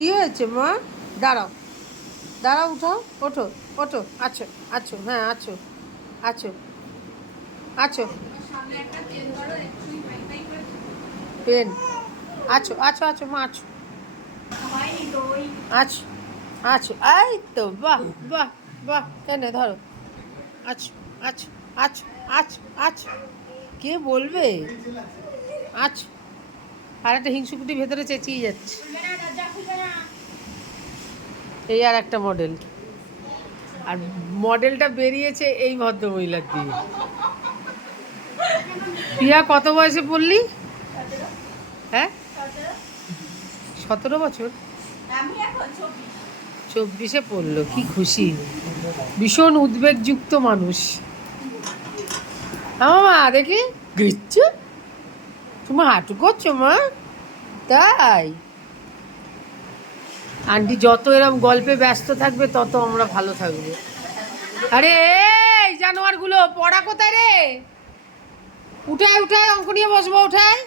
কি হয়েছে মা? দাঁড়াও, দাঁড়াও, উঠাও, ওঠো, ওঠো, আছো, আছো, হ্যাঁ আছো, আছো, আছো, পেন, আছো, আছো, আছো মা, আছো, আছো, আছো, এই তো, বাহ, বাহ, বাহ, এনে ধরো, আছো, আছো, আছো, আছো, আছো, কে বলবে? আছো, আর একটা হিংসুকুটি ভেতরে চেঁচিয়ে যাচ্ছে। এই আর একটা মডেল, আর মডেলটা বেরিয়েছে এই ভদ্রমহিলার দিয়ে। প্রিয়া কত বয়সে পড়লি? হ্যাঁ, 17 বছর, 24-এ পড়লো, কি খুশি, ভীষণ উদ্বেগযুক্ত মানুষ। মা দেখি, গিচ্ছু, তুমি হাঁটু করছো মা? তাই আন্টি যত এরম গল্পে ব্যস্ত থাকবে তত আমরা ভালো থাকবো। আরে এই জানোয়ারগুলো পড়া কোথায় রে? উঠায় উঠায় অঙ্ক নিয়ে বসবো, উঠায়।